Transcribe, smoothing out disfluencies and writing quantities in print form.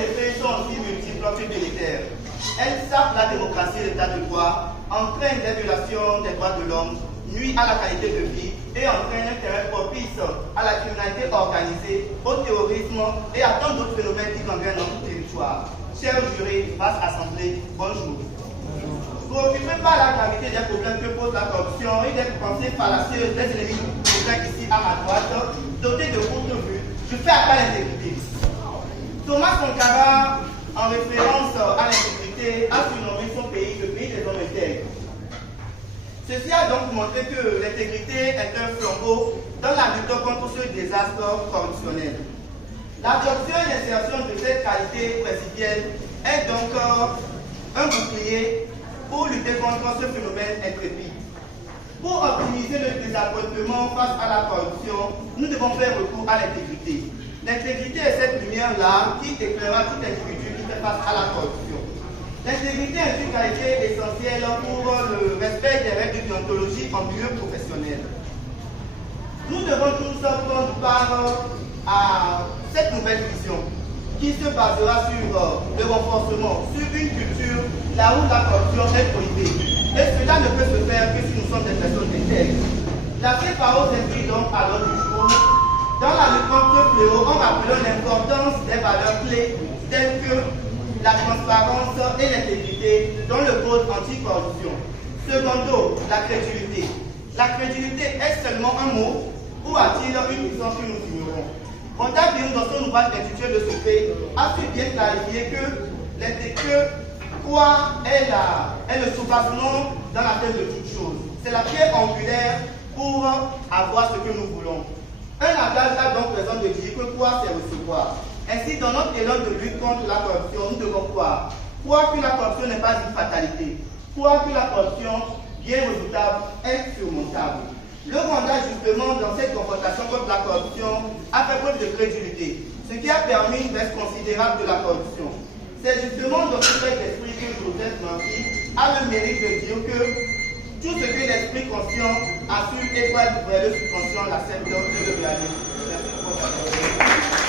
effets sont aussi multiples que délétères. Elles sapent la démocratie et l'état de droit, entraînent des violations des droits de l'homme, nuisent à la qualité de vie et entraînent un terrain propice à la criminalité organisée, au terrorisme et à tant d'autres phénomènes qui gangrènent notre territoire. Chers jurés, vaste assemblée, bonjour. Préoccupés par la gravité des problèmes que pose la corruption et des pensées fallacieuses des ennemis présents ici à ma droite, dotés de courte vue, je fais appel à l'intégrité. Thomas Sankara, en référence à l'intégrité, a surnommé son pays le pays des hommes intègres. Ceci a donc montré que l'intégrité est un flambeau dans la lutte contre ce désastre corruptionnel. L'adoption et l'insertion de cette qualité présidienne est donc un bouclier pour lutter contre ce phénomène intrépide. Pour optimiser le désappointement face à la corruption, nous devons faire recours à l'intégrité. L'intégrité est cette lumière-là qui éclairera tout individu qui fait face à la corruption. L'intégrité est une qualité essentielle pour le respect des règles de déontologie en milieu professionnel. Nous devons tous prendre part à cette nouvelle vision qui se basera sur le renforcement, sur une culture là où la corruption est prohibée. Et cela ne peut se faire que si nous sommes des personnes intègres. La CFAO s'inscrit donc à l'ordre du jour. Dans la lutte contre ce fléau, en rappelant l'importance des valeurs clés telles que la transparence et l'intégrité dans le code anti-corruption. Secondo, la crédulité. La crédulité est seulement un mot ou a-t-il une puissance que nous ignorons? Montagne, dans son ouvrage intitulé Le Secret, a su bien clarifier que quoi est le soubassement dans la tête de toute chose. C'est la pierre angulaire pour avoir ce que nous voulons. Un adage a donc raison de dire que croire, c'est recevoir. Ainsi, dans notre élan de lutte contre la corruption, nous devons croire. Croire que la corruption n'est pas une fatalité. Croire que la corruption, bien redoutable, est surmontable. Le Rwanda, justement, dans cette confrontation contre la corruption, a fait preuve de crédulité, ce qui a permis une baisse considérable de la corruption. C'est justement dans ce fait d'esprit que Joseph Marty a le mérite de dire que tout ce que l'esprit conscient a su et doit livrer le subconscient, l'accepte et le réalise. Merci pour votre attention.